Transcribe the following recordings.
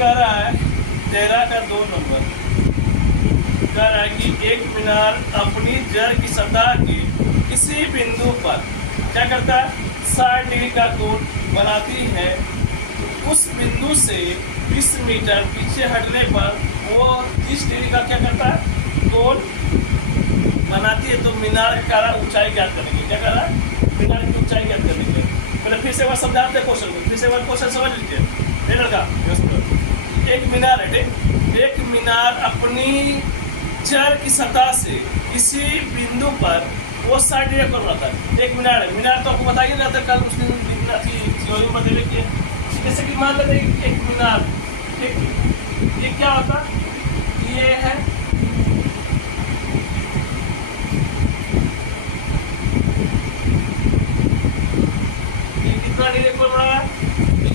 कह रहा है 13 का 2 नंबर कह रहा है कि एक मीनार अपनी जड़ की सतह के किसी बिंदु पर क्या करता है, 60 डिग्री का कोण बनाती है। उस बिंदु से 20 मीटर पीछे हटने पर वो 30 डिग्री का क्या करता है, कोण बनाती है। तो मीनार का कारण ऊंचाई ज्ञात करेंगे। क्या कर रहा है, मीनार की ऊंचाई ज्ञात करेंगे। पहले फिर से एक बार समझाते हैं क्वेश्चन को, फिर से एक बार क्वेश्चन समझ लीजिए। लड़का एक मीनार है, एक मीनार अपनी जड़ की सतह से किसी बिंदु पर वो 60 डिग्री कोण बनाता है। एक मीनार है, मीनार तो आपको बताइए ना, तो कल उसने थ्योरी में बताइए कि जैसे कि मान लेते हैं एक मीनार, ये क्या होता, ये है कितना डिग्री कोण बना रहा है,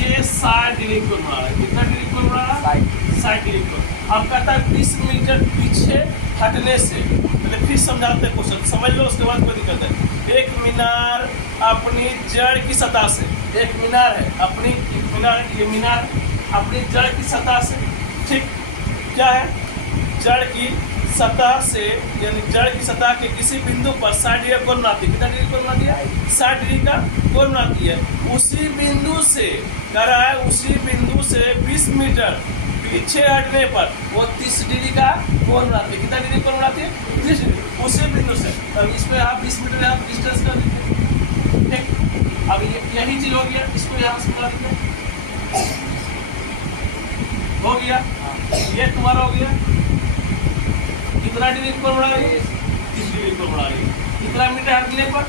ये 60 डिग्री कोण बना रहा है। कितना डिग्री कोण बना रहा है, 60 डिग्री कोण। अब कहता है 20 मीटर पीछे हटने से, मतलब फिर समझाते हैं क्वेश्चन, समझ लो उसके बाद कोई दिक्कत है। एक मीनार अपनी जड़ की सतह से, एक मीनार है अपनी, ये मीनार अपनी जड़ की सतह से, ठीक, क्या है, जड़ की सतह से, यानी जड़ की सतह के किसी बिंदु पर 60 डिग्री कोण बनाती है। कितना डिग्री कोण बनाती है, 60 डिग्री का कोण बनाती है। उसी बिंदु से कह रहा है, उसी बिंदु से 20 मीटर पीछे हटने पर वो 30 डिग्री का कोण बनाती है। कितना डिग्री कोण बनाती है, 30 डिग्री। उसी बिंदु से, अब इसमें आप 20 मीटर आप डिस्टेंस कर दीजिए, ठीक। अब यही चीज हो गया, इसको यहाँ से बना दीजिए, हो गया, ये तुम्हारा हो गया। कितना डिग्री कोण बना रही है, 30 डिग्री कोण बना रही है। कितना मीटर हटने पर,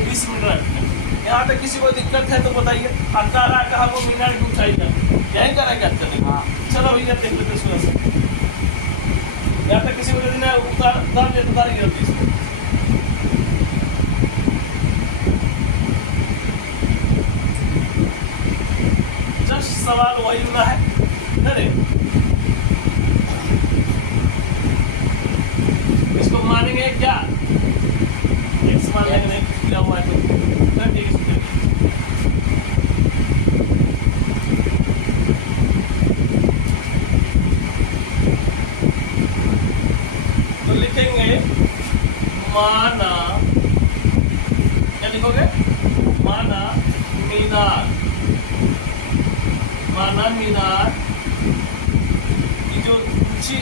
20 मीटर हटने पर। यहाँ तक किसी को दिक्कत है तो बताइए। अंतारा कहा वो मीनार की ऊंचाई का यही करा क्या चलेगा। चलो भैया देख लेते इसको ऐसे। यहाँ तक किसी को यदि ना उतार जल्दी। जस्ट सवाल वही होना है, अरे इसको मानेंगे क्या, एक्स मान लेंगे, नहीं कुछ दिया हुआ है तो ठीक है। तो लिखेंगे माना, क्या लिखोगे, माना मीनार, माना मीनार की जो ऊंची,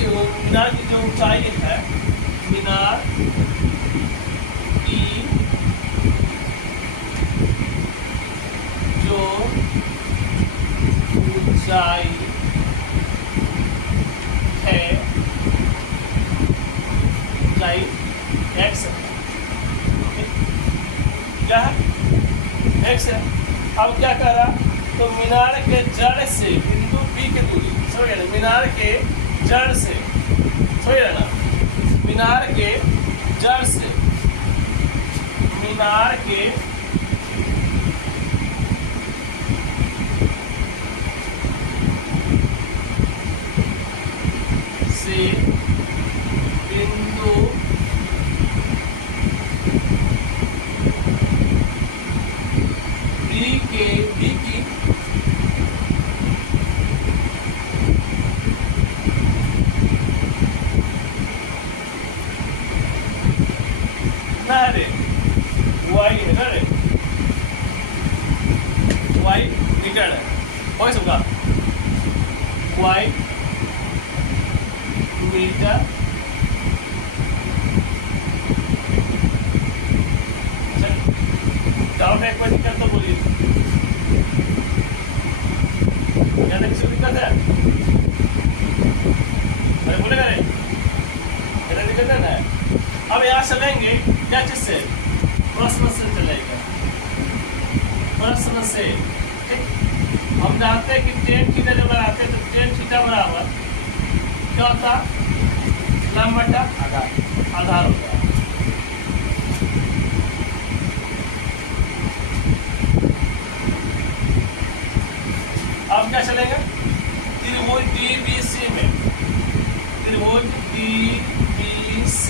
मीनार की जो ऊंचाई है, मीनार की जो ऊंचाई है, ऊंचाई x है, क्या है, x है। अब क्या कर रहा, तो मीनार के जड़ से बिंदु P की दूरी, समझ गए ना, मीनार के जड़ से, समझ रहे ना, मीनार के जड़ से, मीनार के से बिंदु B की ना रे y है ना रे, y मीटर है, हो सकता y मीटर, डाउट है, कोई दिक्कत तो बोलिए, क्या किसी दिक्कत है, अरे बोलेगा नहीं, क्या दिक्कत है ना। अब यहाँ चलेंगे क्या चीज से, प्रश्न से चलेगा, प्रश्न से, ठीक। हम जानते हैं कि टेन थीटा जब लगाते हैं तो टेन थीटा बराबर क्या होता, लंब बटा आधार होता है। अब क्या चलेगा, त्रिभुज DBC में, त्रिभुज DBC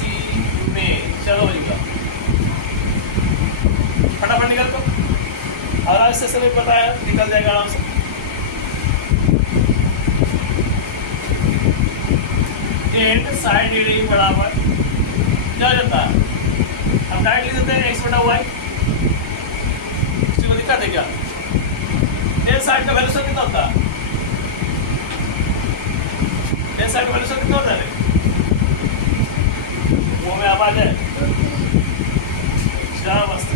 में, चलो भैया फटाफट निकल को, आराम से समय पता है, निकल जाएगा आराम से। एंड साइन डी बराबर क्या हो जाता है, हम डायरेक्ट लिख देते हैं एक्स बटा वाई, किसी को दिक्कत है क्या? टेन साइन का वैल्यू सर कितना होता है? टेन साइन का वैल्यू सर कितना होता है? वो में आवाज है क्या वस्तु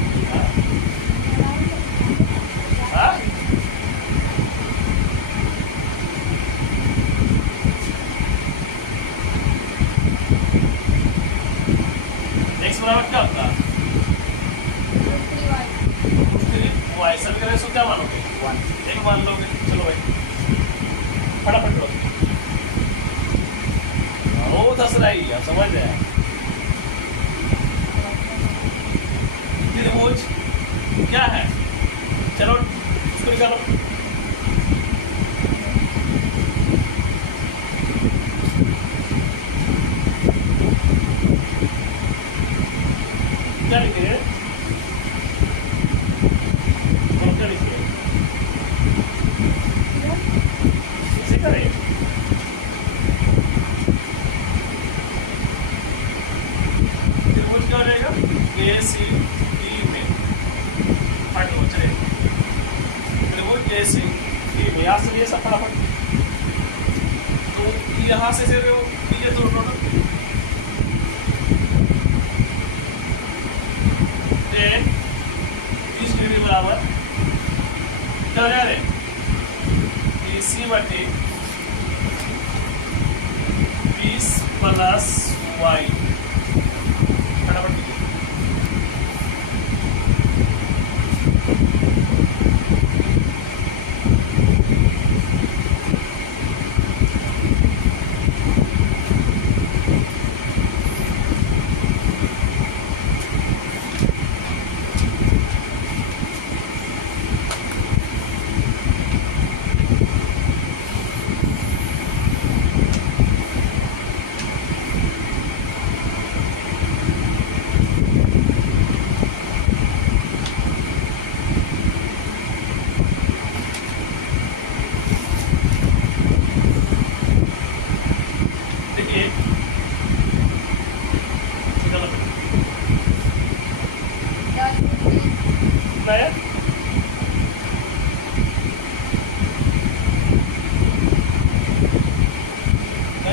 एक्स बराबर क्या होता है? वाई सभी करें सो क्या मानोगे? एक मान लोगे, चलो भाई फटाफट लो। वो दस रही है, समझ रहे हैं? त्रिभुज क्या है? चलो उसको निकालो। क्या लिखे? क्या लिखे? इसे करें त्रिभुज क्या हो जाएगा? ए सी डी में हट लो, चले त्रिभुज ए सी डी में यहाँ से लिए सब फटाफट, तो यहाँ से दे रहे हो ये दो टोटल टेन 30 डिग्री बराबर क्या हो रहा है? सी बटे 20 प्लस वाई, फटाफट कीजिए।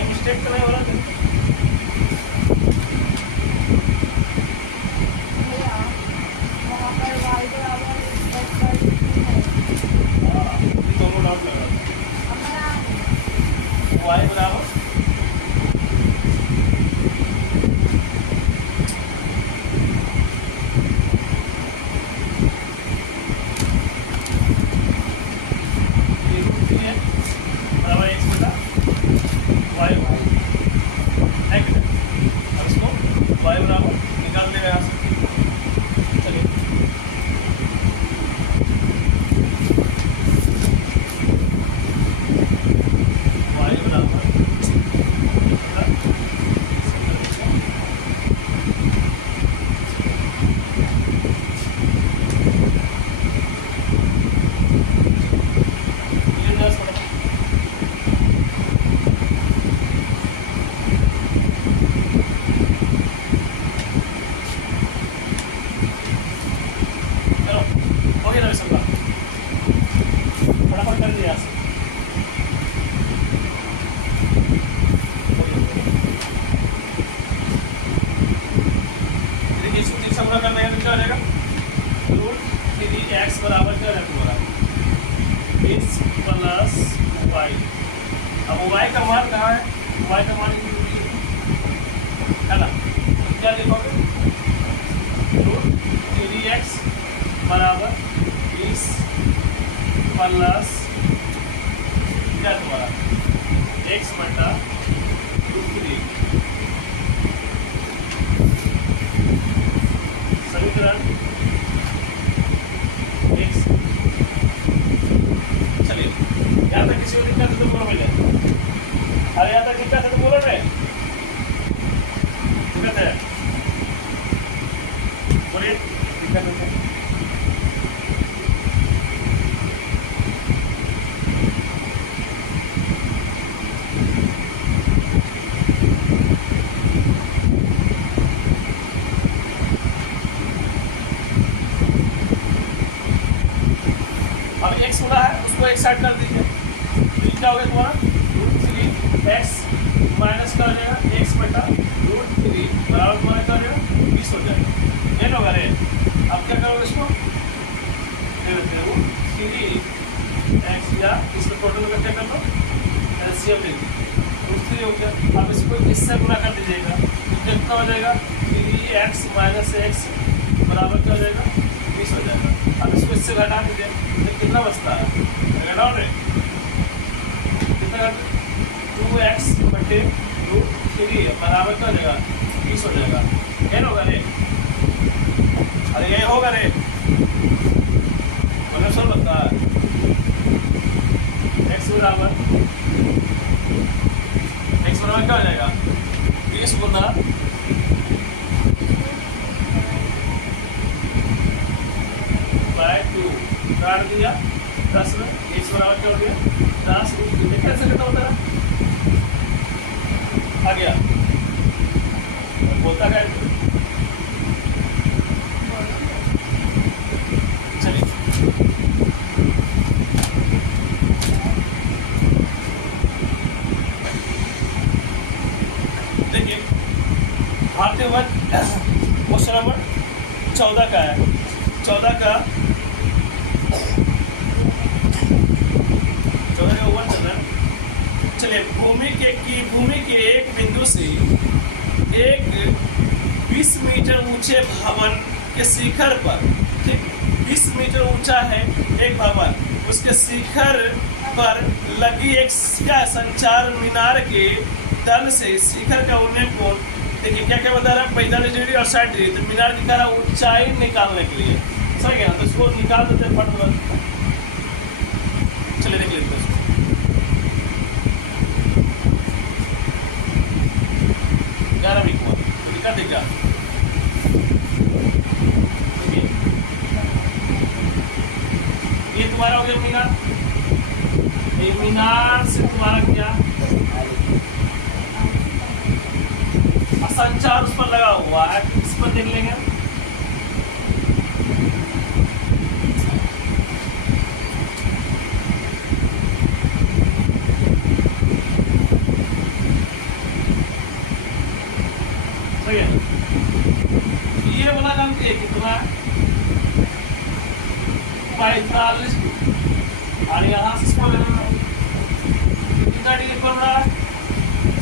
मिस्टेक तो नहीं हो रहा था? दोनों डाउट लग रहा था। वाई बराबर एक्स बराबर क्या रहने वाला है? X plus y. अब वाई का मान कहाँ है? वाई का मान है ना, तो क्या लिखोगे? रूट 3x बराबर 20 प्लस क्या तुम्हारा x बटा √3 समीकरण x। चलिए यहाँ तक किसी को दिक्कत है तो बोलो पहले। अरे यहाँ तक दिक्कत है तो बोलो रे, दिक्कत है बोलिए, दिक्कत है। इसको एक साइड कर दीजिए, तो क्या हो गया तुम्हारा √3x माइनस का हो जाएगा x बटा √3 बराबर तुम्हारा क्या हो जाएगा 20 हो जाएगा। ये होगा रे। अब क्या करोगे इसको √3x या इसको टोटल में क्या कर लो एलसीएम ले लीजिए, √3 हो गया। अब इसको इससे गुणा कर दीजिएगा तो कितना हो जाएगा 3x माइनस x बराबर क्या हो जाएगा 20 हो जाएगा। अब इसको इससे घटा दीजिए तो कितना बचता है, घटाओ रे कितना 2x बटे √3 बराबर क्या हो जाएगा 20 हो जाएगा। ये होगा रे, अरे ये होगा रे मतलब सर लगता है x बराबर क्या हो जाएगा 20 गुना बाय 2 काट दिया 10 में x बराबर क्या हो गया 10 √3 कैसे कितना होता है आ गया बोलता है। चलिए देखिए भारतीय वर्ग क्वेश्चन नंबर 14 का है। 14 का वन चल रहा है। चलिए भूमि के एक बिंदु से एक 20 मीटर ऊंचे भवन के शिखर पर, ठीक 20 मीटर ऊंचा है एक भवन, उसके शिखर पर लगी एक क्या संचार मीनार के तल से शिखर का उन्नयन कोण, देखिए क्या क्या बता रहा है 45 डिग्री और 60 डिग्री। तो मीनार की तरह ऊंचाई निकालने के लिए समझ गया ना, तो इसको निकाल देते हैं फटाफट। चलिए देख लेते हैं 11वीं को लिखा देगा। ये तुम्हारा हो गया मीनार, ये मीनार से तुम्हारा क्या संचार उस पर लगा हुआ है, इस पर देख लेंगे। ये वाला जानते हैं कितना 45 और यहाँ से इसको कितना डिग्री पर बना रहा है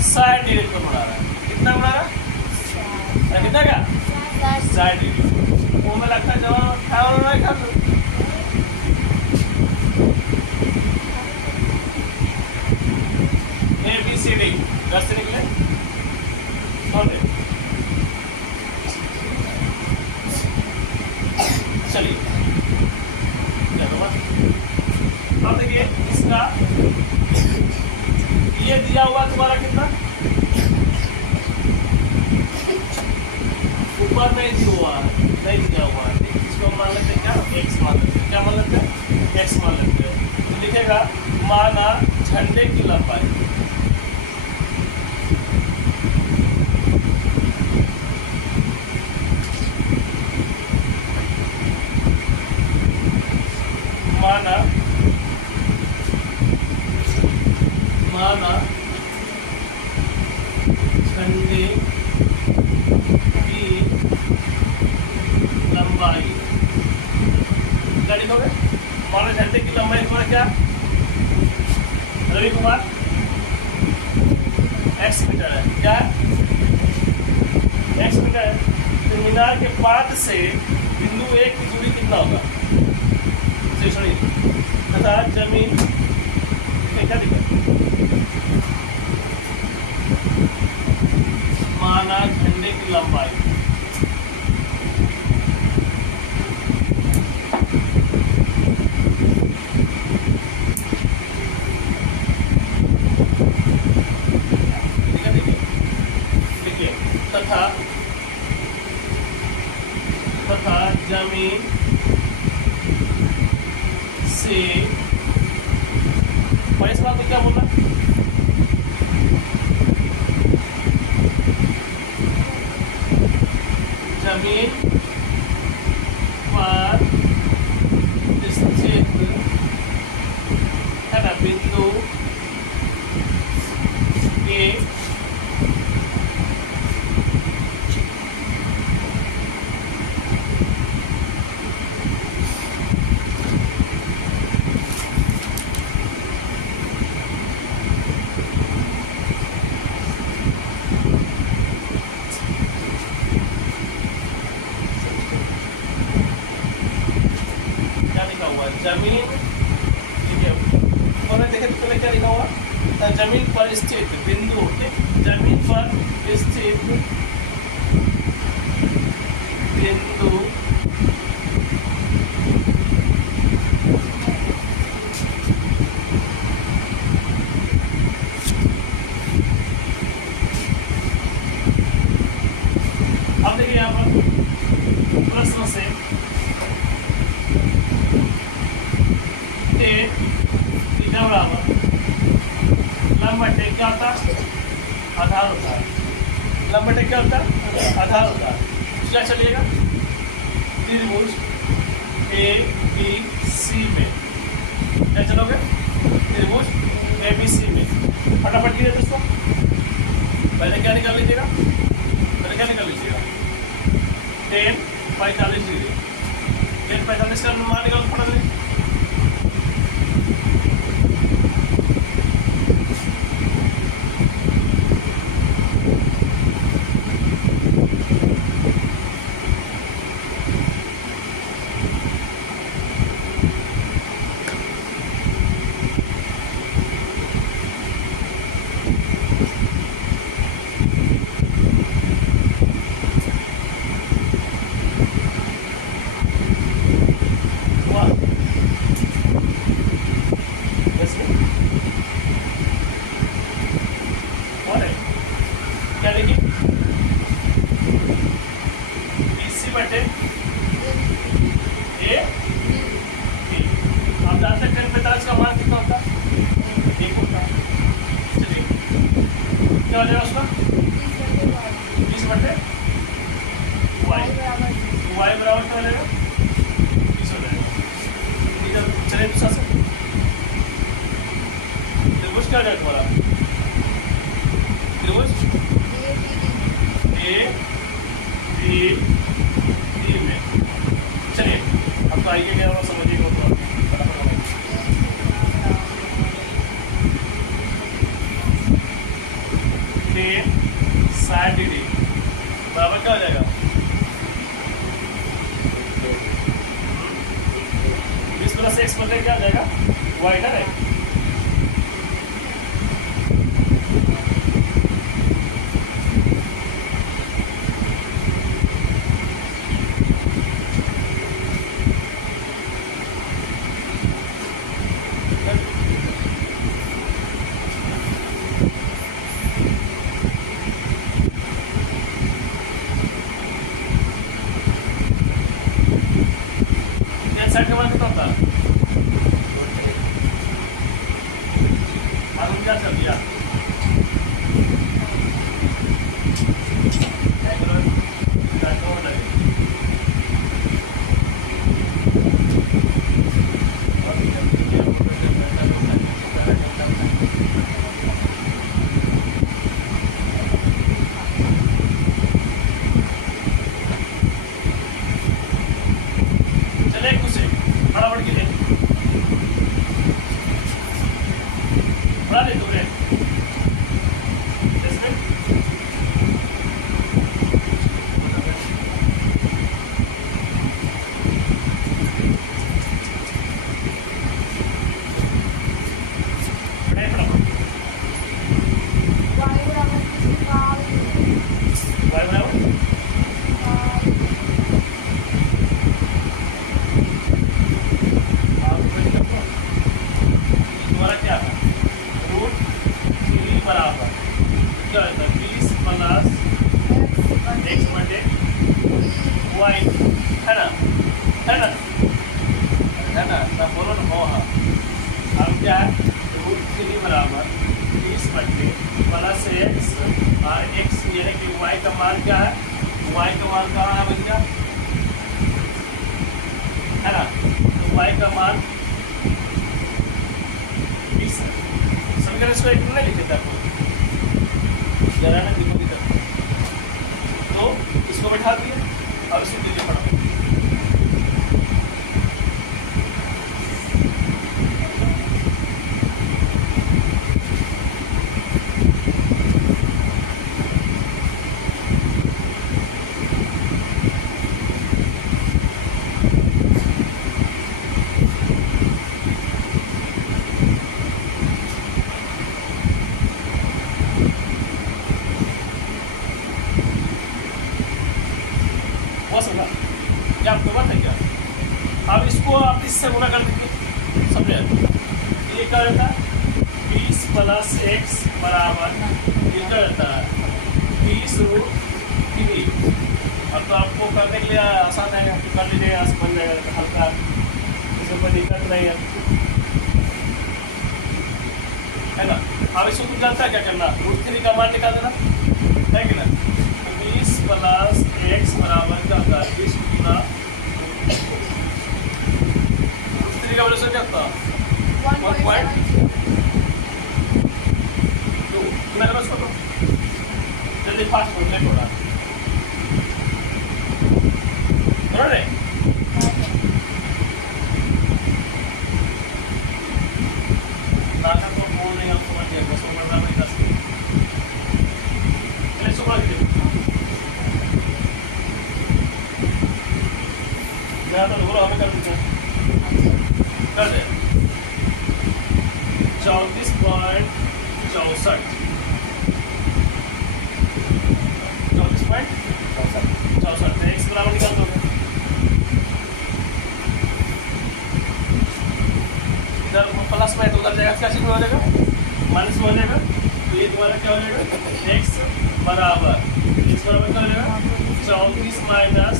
60 डिग्री पर बना रहा है। कितना बना रहा है कितना क्या 60 डिग्री। वो में लगता है जवाब ABCD 10 से निकले चलिए। अब देखिए इसका ये दिया हुआ तुम्हारा कितना ऊपर नहीं दिया हुआ है, इसको मान लेते हैं क्या x मान लेते हैं, क्या मान लेते हैं x मान लेते हैं। तो लिखेगा माना झंडे की लंबाई, माना झंडे की लंबाई क्या लिखोगे, माना झंडे की लंबाई तुम्हारा क्या रवि कुमार x मीटर है, क्या है x मीटर है। तो मीनार के पाद से बिंदु 1 की दूरी कितना होगा तथा जमीन क्या दिखा माना झंडे की लंबाई देखिए तथा जमीन से इस बात को क्या बोलना जमीन पर स्थित है ना, बिंदु ए जमीन, ठीक है, और देखें तो पहले क्या लिखा हुआ, जमीन पर स्थित बिंदु, जमीन पर स्थित बिंदु अब देखिए यहाँ पर प्रश्न से थीटा बराबर लंब बटे क्या होता है, आधार होता है, लंब बटे क्या होता है, आधार होता है। क्या चलिएगा, त्रिभुज ए बी सी में क्या चलोगे, त्रिभुज ए बी सी में फटाफट कीजिए दोस्तों। पहले क्या निकाल लीजिएगा, पहले क्या निकाल लीजिएगा, 10 45 डिग्री, 10 45 का मान निकाल फटाफट। क्या देखिए, BC बटे ए बी, आप जानते हैं 10 45 का मान कितना होता है, 1 होता है। चलिए क्या हो जाएगा उसका, 20 बटे वाई, वाई बराबर क्या हो जाएगा, 20 हो जाएगा। चलिए दूसरा से त्रिभुज क्या हो जाएगा तुम्हारा, त्रिभुज ए बी डी में। चलिए अब तो आइए क्या समझिएगा तो ए 60 डिग्री बराबर क्या हो जाएगा, 20 प्लस एक्स बटे क्या हो जाएगा, वाई ना है। साइड का मान कितना होता है, मालूम क्या चल दिया, फटाफट गिरे बड़ा ले दो रे इसमें बड़े फटाफट वाई बराबर क्या था, √3 बराबर क्या होता है, 20 प्लस एक्स बटे वाई, है ना, है ना, है ना, तब बोलो ना हो। हाँ अब क्या है, √3 बराबर 20 बटे प्लस एक्स, और एक्स यानी कि वाई का मान क्या है, वाई का मान कहाँ है भैया, है ना, तो वाई का मान 20 समीकरण इसको एक नहीं लिखे थे आपको जरा ना दिखो दिखा तो इसको बैठा दिए अब इसको नीचे पढ़ो समझा क्या आपको बात है क्या। अब इसको आप इससे गुणा कर दीजिए समझे ये क्या रहता है 20 + x बराबर ये क्या रहता है 20√3। अब तो आपको करने के लिए आसान है कर लीजिएगा बन जाएगा हल्का इसमें कोई दिक्कत नहीं है ना। अब इसको कुछ जानता है क्या करना √3 का मान निकाल देना है कि ना 20 + x बराबर क्या होता है 20 गुना √3 का वैल्यू क्या होता है 1.2 मैं उसको तो जल्दी फास्ट हो जाए थोड़ा बराबर है। नाका तो बोल नहीं आपको समझ जाएगा बस उम्र में 10 चलिए सुबह कीजिए तो बोलो हमें कर दीजिए कर दे 34.64 x बराबर निकाल दोगे इधर प्लस में तो उधर जाएगा क्या चीज में हो जाएगा माइनस में हो जाएगा तो ये तुम्हारा क्या हो जाएगा x बराबर क्या हो जाएगा 34 माइनस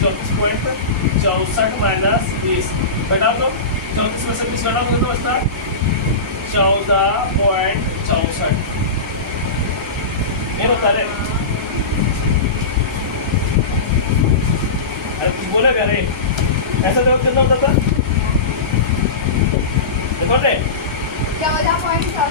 34.64 माइनस 20 घटा दो 34 में से 20 घटा दो तो बचता 14.64 ये बता रहे अरे तुम बोले क्या रे ऐसा जवाब कितना होता था देखो रे क्या वजह पॉइंट 4